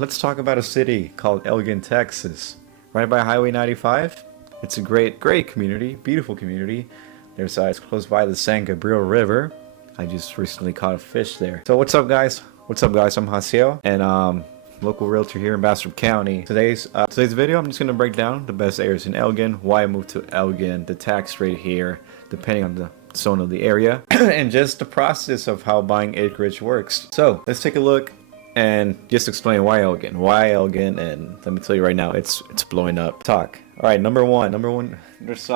let's talk about a city called Elgin, Texas, right by Highway 95. It's a great community, beautiful community. It's close by the San Gabriel River. I just recently caught a fish there. So what's up, guys? What's up, guys? I'm Hasiel, and local realtor here in Bastrop County. Today's video, I'm just gonna break down the best areas in Elgin, why I moved to Elgin, the tax rate here, depending on the zone of the area, and just the process of how buying acreage works. So let's take a look and just explain why Elgin, and let me tell you right now, it's blowing up. All right, number one, there's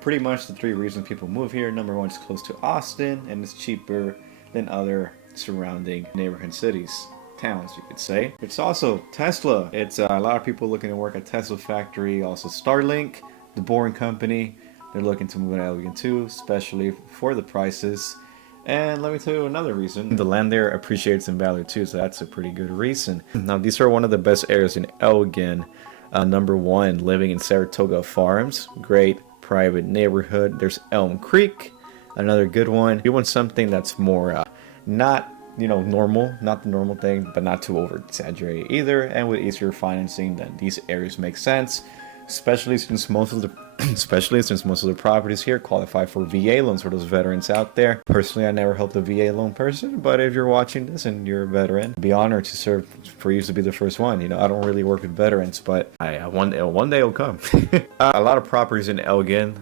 pretty much the three reasons people move here. Number one, it's close to Austin, and it's cheaper than other surrounding neighborhood cities, towns, you could say. It's also Tesla. It's a lot of people looking to work at Tesla factory. Also Starlink, the Boring company, they're looking to move to Elgin too, especially for the prices. And let me tell you another reason. The land there appreciates in value too, so that's a pretty good reason. Now, these are one of the best areas in Elgin. Number one, living in Saratoga Farms. Great private neighborhood. There's Elm Creek, another good one. You want something that's more, not, normal, not the normal thing, but not too over exaggerated either. And with easier financing, then these areas make sense. Especially since most of the properties here qualify for VA loans for those veterans out there. Personally, I never helped a VA loan person, but if you're watching this and you're a veteran, I'd be honored to serve for you to be the first one. I don't really work with veterans, but one day it'll come. A lot of properties in Elgin,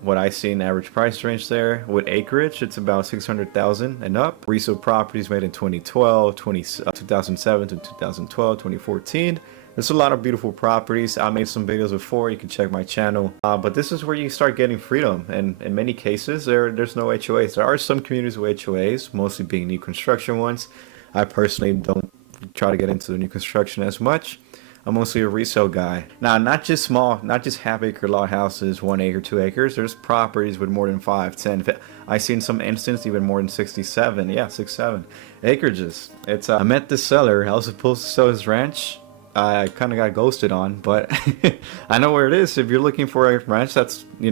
what I see in average price range there with acreage, it's about $600,000 and up. Resale properties made in 2007 to 2012, 2014. There's a lot of beautiful properties. I made some videos before. You can check my channel. But this is where you start getting freedom. And in many cases, there's no HOAs. There are some communities with HOAs, mostly being new construction ones. I personally don't try to get into the new construction as much. I'm mostly a resale guy. Now, not just half-acre lot houses, 1 acre, 2 acres. There's properties with more than 5, 10, 50. I've seen some instances even more than 67. Yeah, 67 acreages. I met the seller. I was supposed to sell his ranch. I kind of got ghosted on, but I know where it is. If you're looking for a ranch that's, he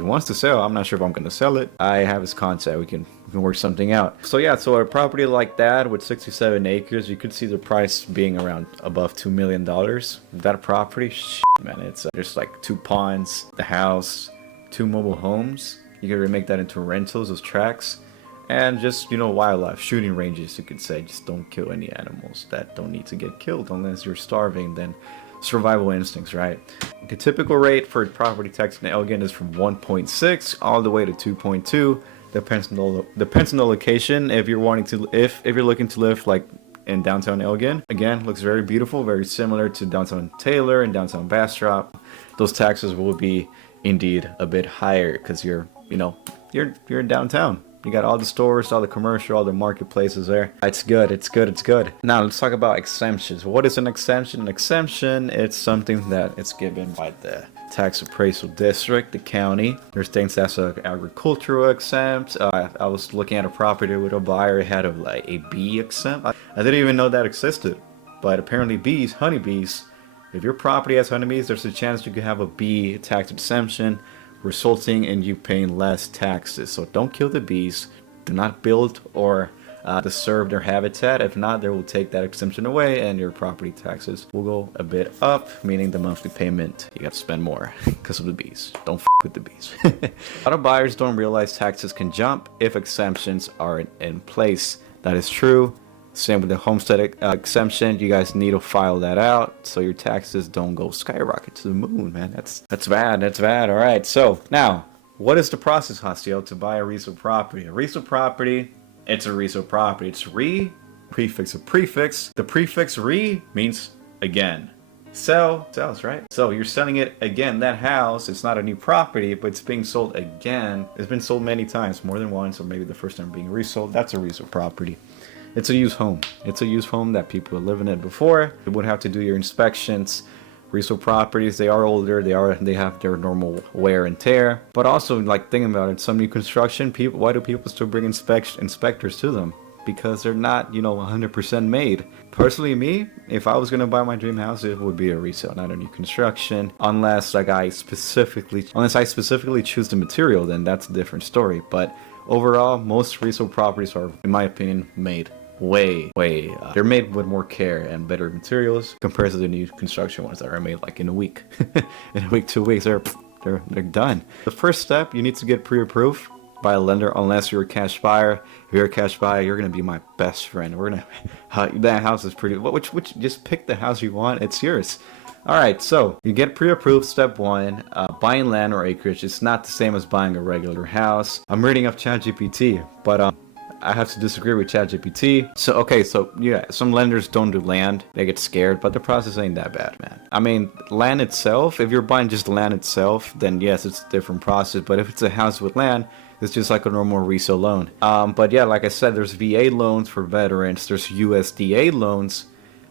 wants to sell. I'm not sure if I'm going to sell it. I have his contact. We can work something out. So yeah, so a property like that with 67 acres, you could see the price being around above $2 million. That property, man, it's there's like 2 ponds, the house, 2 mobile homes. You could remake that into rentals, those tracks. And just, wildlife, shooting ranges, you could say. Just don't kill any animals that don't need to get killed unless you're starving. Then survival instincts, right? The typical rate for property tax in Elgin is from 1.6 all the way to 2.2. Depends on the location. If you're looking to live like in downtown Elgin, again, looks very beautiful, very similar to downtown Taylor and downtown Bastrop. Those taxes will be indeed a bit higher because you're in downtown. You got all the stores, all the commercial, all the marketplaces there. It's good. Now let's talk about exemptions. What is an exemption? An exemption, it's something that it's given by the tax appraisal district, the county. There's things that's agricultural exempt. I was looking at a property with a buyer, it had a bee exempt. I didn't even know that existed. But apparently bees, honeybees, if your property has honeybees, there's a chance you could have a bee tax exemption, resulting in you paying less taxes. So don't kill the bees. Do not build or disturb their habitat. If not, they will take that exemption away and your property taxes will go a bit up, meaning the monthly payment, you got to spend more because of the bees. Don't with the bees. A lot of buyers don't realize taxes can jump if exemptions are in place. That is true. Same with the homestead exemption. You guys need to file that out so your taxes don't go skyrocket to the moon, man. That's bad. All right. So now, what is the process, Hasiel, to buy a resale property? A resale property, it's a resale property. It's prefix a prefix. The prefix re means again. Sells, right? So you're selling it again. That house, it's not a new property, but it's being sold again. It's been sold many times, more than once, or maybe the first time being resold. That's a resale property. It's a used home. It's a used home that people are living in before. You would have to do your inspections. Resale properties, they are older. They have their normal wear and tear. But also, like, thinking about it, some new construction, why do people still bring inspectors to them? Because they're not, 100% made. Personally, me, if I was gonna buy my dream house, it would be a resale, not a new construction. Unless I specifically choose the material, then that's a different story. But overall, most resale properties are, in my opinion, made. they're made with more care and better materials compared to the new construction ones that are made like in a week. In a week, 2 weeks, they're done. The first step, you need to get pre-approved by a lender unless you're a cash buyer. If you're a cash buyer, you're gonna be my best friend. We're gonna that house is pretty, which just pick the house you want, it's yours. All right, so you get pre-approved. Step one, buying land or acreage. It's not the same as buying a regular house. I'm reading up ChatGPT, but I have to disagree with ChatGPT. So, okay, so yeah, some lenders don't do land. They get scared, but the process ain't that bad, man. I mean, land itself, if you're buying just land itself, then yes, it's a different process. But if it's a house with land, it's just like a normal resale loan. But yeah, like I said, there's VA loans for veterans. There's USDA loans.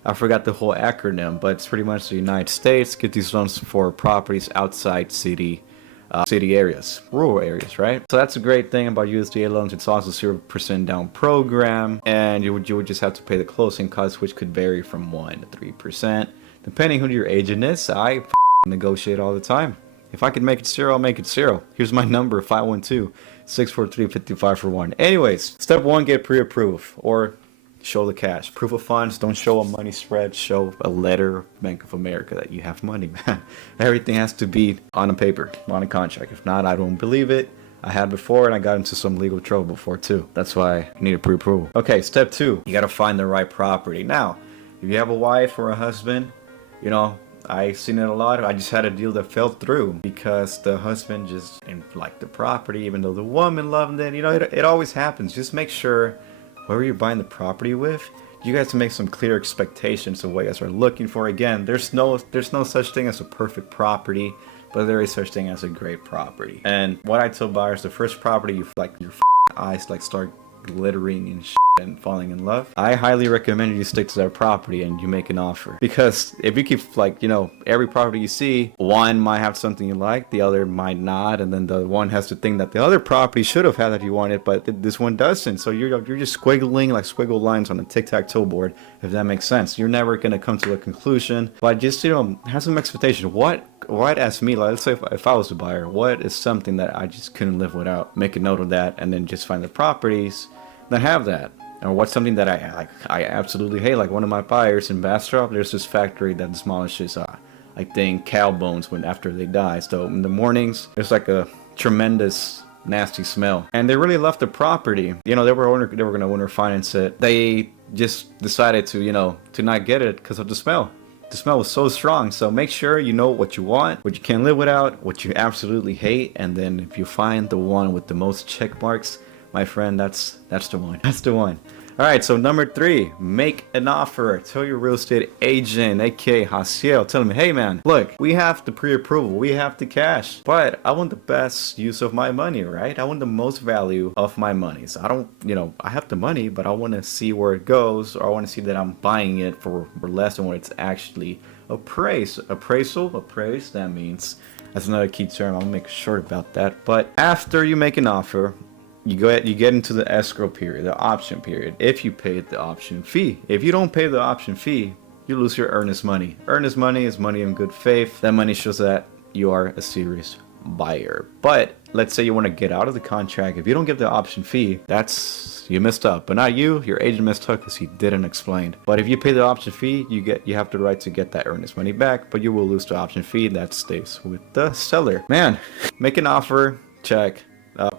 I forgot the whole acronym, but it's pretty much the United States. Get these loans for properties outside city areas, rural areas, right? So that's a great thing about USDA loans. It's also 0% down program, and you would just have to pay the closing costs, which could vary from 1 to 3%, depending who your agent is. I negotiate all the time. If I can make it 0, I'll make it 0. Here's my number, 512-643-5541. Anyways, step 1, get pre-approved or show the cash. Proof of funds. Don't show a money spread. Show a letter, Bank of America, that you have money, man. Everything has to be on a paper, on a contract. If not, I don't believe it. I had before, and I got into some legal trouble before too. That's why I need a pre-approval. Okay, step 2. You gotta find the right property. Now, if you have a wife or a husband, you know, I've seen it a lot. I just had a deal that fell through because the husband just didn't like the property, even though the woman loved it. You know, it always happens. Just make sure whoever you're buying the property with, you guys make some clear expectations of what you guys are looking for. Again, there's no such thing as a perfect property, but there is such thing as a great property. And what I tell buyers, the first property you like, your eyes like start glittering and and falling in love, I highly recommend you stick to that property and you make an offer. Because if you keep, like, you know, every property you see, one might have something you like, the other might not, and then the one has to think that the other property should have had that you wanted, but this one doesn't. So you're just squiggling like squiggle lines on a tic-tac-toe board, if that makes sense. You're never gonna come to a conclusion, but just, you know, have some expectation. What as me, like, let's say if I was a buyer, what is something that I just couldn't live without? Make a note of that, and then just find the properties that have that. Or what's something that I absolutely hate? Like one of my buyers in Bastrop, there's this factory that demolishes, I think, cow bones after they die. So in the mornings, there's like a tremendous nasty smell, and they really left the property. You know, they were going to owner finance it. They just decided to, you know, to not get it because of the smell. The smell was so strong. So make sure you know what you want, what you can't live without, what you absolutely hate, and then if you find the one with the most check marks, my friend, that's the one. That's the one. All right, so number 3, make an offer. Tell your real estate agent, aka Hasiel, tell him, hey man, look, we have the pre-approval, we have the cash, but I want the best use of my money, right? I want the most value of my money. So I don't, you know, I have the money, but I want to see where it goes, or I want to see that I'm buying it for less than what it's actually appraised. Appraised, that means, that's another key term. I'll make short about that. But after you make an offer, you get into the escrow period, the option period, if you paid the option fee. If you don't pay the option fee, you lose your earnest money. Earnest money is money in good faith. That money shows that you are a serious buyer. But let's say you want to get out of the contract. If you don't give the option fee, you messed up. But not you, your agent messed up because he didn't explain. But if you pay the option fee, you have the right to get that earnest money back, but you will lose the option fee. That stays with the seller. Man, make an offer, check.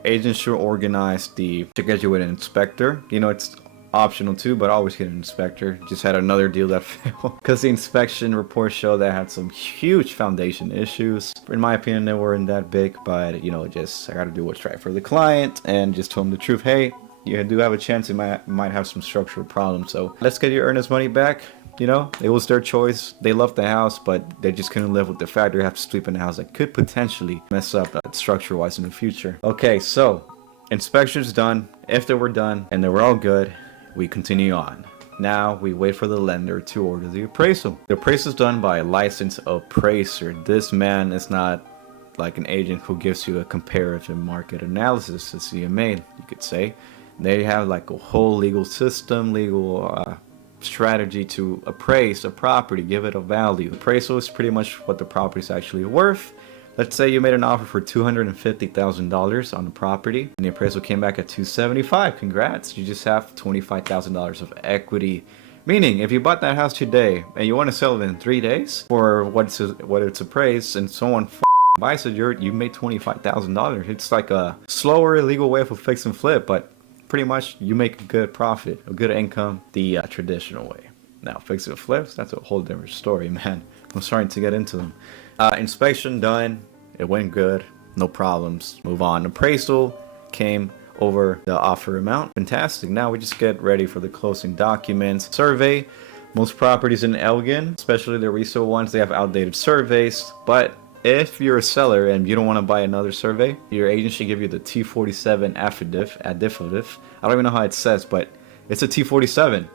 Agents should organize to get you with an inspector. You know, it's optional too, but always get an inspector. Just had another deal that failed because the inspection reports show that had some huge foundation issues. In my opinion, they weren't that big, but you know, I gotta do what's right for the client and just tell them the truth. Hey, you do have a chance it might have some structural problems. So let's get your earnest money back. You know, it was their choice. They loved the house, but they just couldn't live with the fact they have to sleep in a house that could potentially mess up structure-wise in the future. Okay, so inspections done. If they were done and they were all good, we continue on. Now we wait for the lender to order the appraisal. The appraisal is done by a licensed appraiser. This man is not like an agent who gives you a comparative market analysis, a CMA, you could say. They have like a whole legal system, strategy to appraise a property, give it a value. Appraisal is pretty much what the property is actually worth. Let's say you made an offer for $250,000 on the property and the appraisal came back at 275. Congrats, you just have $25,000 of equity. Meaning, if you bought that house today and you want to sell it in 3 days for what it's appraised, and someone buys it, you made $25,000. It's like a slower, illegal way of a fix and flip, but pretty much you make a good profit, a good income, the traditional way. Now, fix and flips, that's a whole different story, man. I'm starting to get into them. Inspection done, it went good, no problems. Move on. Appraisal came over the offer amount. Fantastic. Now we just get ready for the closing documents. Survey. Most properties in Elgin, especially the resale ones, they have outdated surveys. But if you're a seller and you don't want to buy another survey, your agent should give you the T47 affidavit. I don't even know how it says, but it's a T47.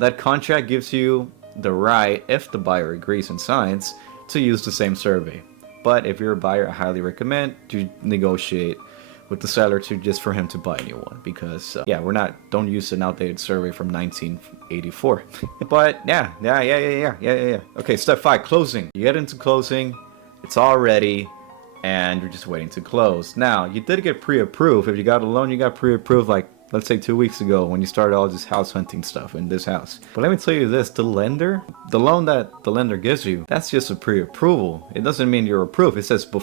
That contract gives you the right, if the buyer agrees and signs, to use the same survey. But if you're a buyer, I highly recommend you negotiate with the seller just for him to buy a new one, because don't use an outdated survey from 1984. But yeah. Okay, step 5, closing. You get into closing, it's all ready, and you're just waiting to close. Now, you did get pre-approved. If you got a loan, you got pre-approved like, let's say 2 weeks ago when you started all this house hunting stuff in this house. But let me tell you this, the loan that the lender gives you, that's just a pre-approval. It doesn't mean you're approved. It says the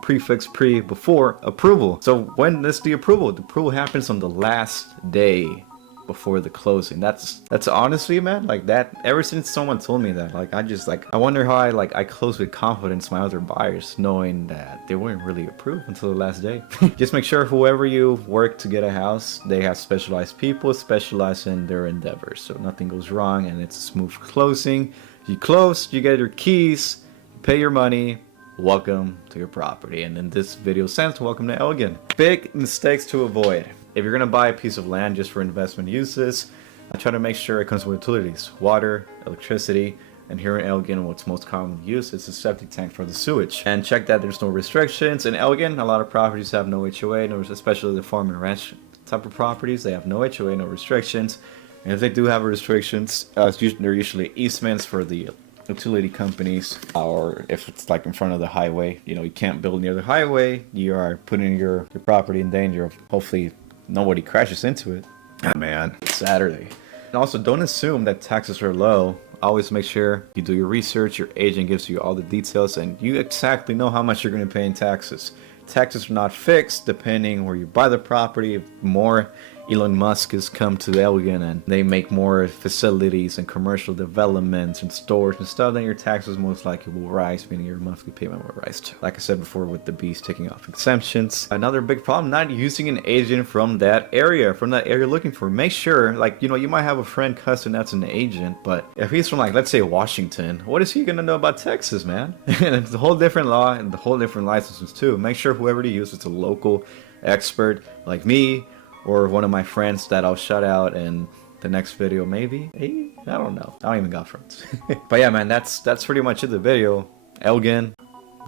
prefix pre before approval. So when is the approval? The approval happens on the last day before the closing. That's honestly, man, like that, ever since someone told me that, like I wonder how I close with confidence my other buyers, knowing that they weren't really approved until the last day. Just make sure whoever you work to get a house, they have specialized people specialize in their endeavors, so nothing goes wrong and it's a smooth closing. You close, you get your keys, you pay your money, welcome to your property. And in this video sense, welcome to Elgin. Big mistakes to avoid. If you're gonna buy a piece of land just for investment uses, I try to make sure it comes with utilities, water, electricity, and here in Elgin, what's most commonly used is a septic tank for the sewage. And check that there's no restrictions. In Elgin, a lot of properties have no HOA, especially the farm and ranch type of properties, they have no HOA, no restrictions. And if they do have restrictions, they're usually easements for the utility companies, or if it's like in front of the highway, you can't build near the highway, you are putting your property in danger of hopefully nobody crashes into it. Oh man, it's Saturday. And also, don't assume that taxes are low. Always make sure you do your research, your agent gives you all the details, and you exactly know how much you're going to pay in taxes. Taxes are not fixed depending where you buy the property. More Elon Musk has come to Elgin and they make more facilities and commercial developments and stores and stuff, then your taxes most likely will rise, meaning your monthly payment will rise too. Like I said before, with the bees taking off exemptions. Another big problem, not using an agent from that area looking for. Make sure, you might have a friend, cousin that's an agent, but if he's from let's say Washington, what is he gonna know about Texas, man? And it's a whole different law and the whole different licenses too. Make sure whoever you use is a local expert like me, or one of my friends that I'll shout out in the next video, maybe? Hey, I don't know. I don't even got friends. But yeah, man, that's pretty much it, the video. Elgin,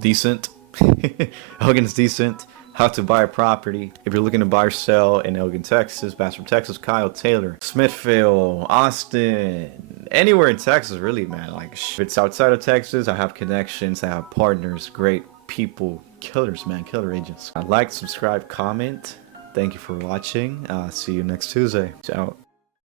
decent. Elgin's decent. How to buy a property. If you're looking to buy or sell in Elgin, Texas, Bastrop, Texas, Kyle, Taylor, Smithville, Austin, anywhere in Texas, really, man. If it's outside of Texas, I have connections, I have partners, great people, killers, man, killer agents. Like, subscribe, comment. Thank you for watching. See you next Tuesday. Ciao.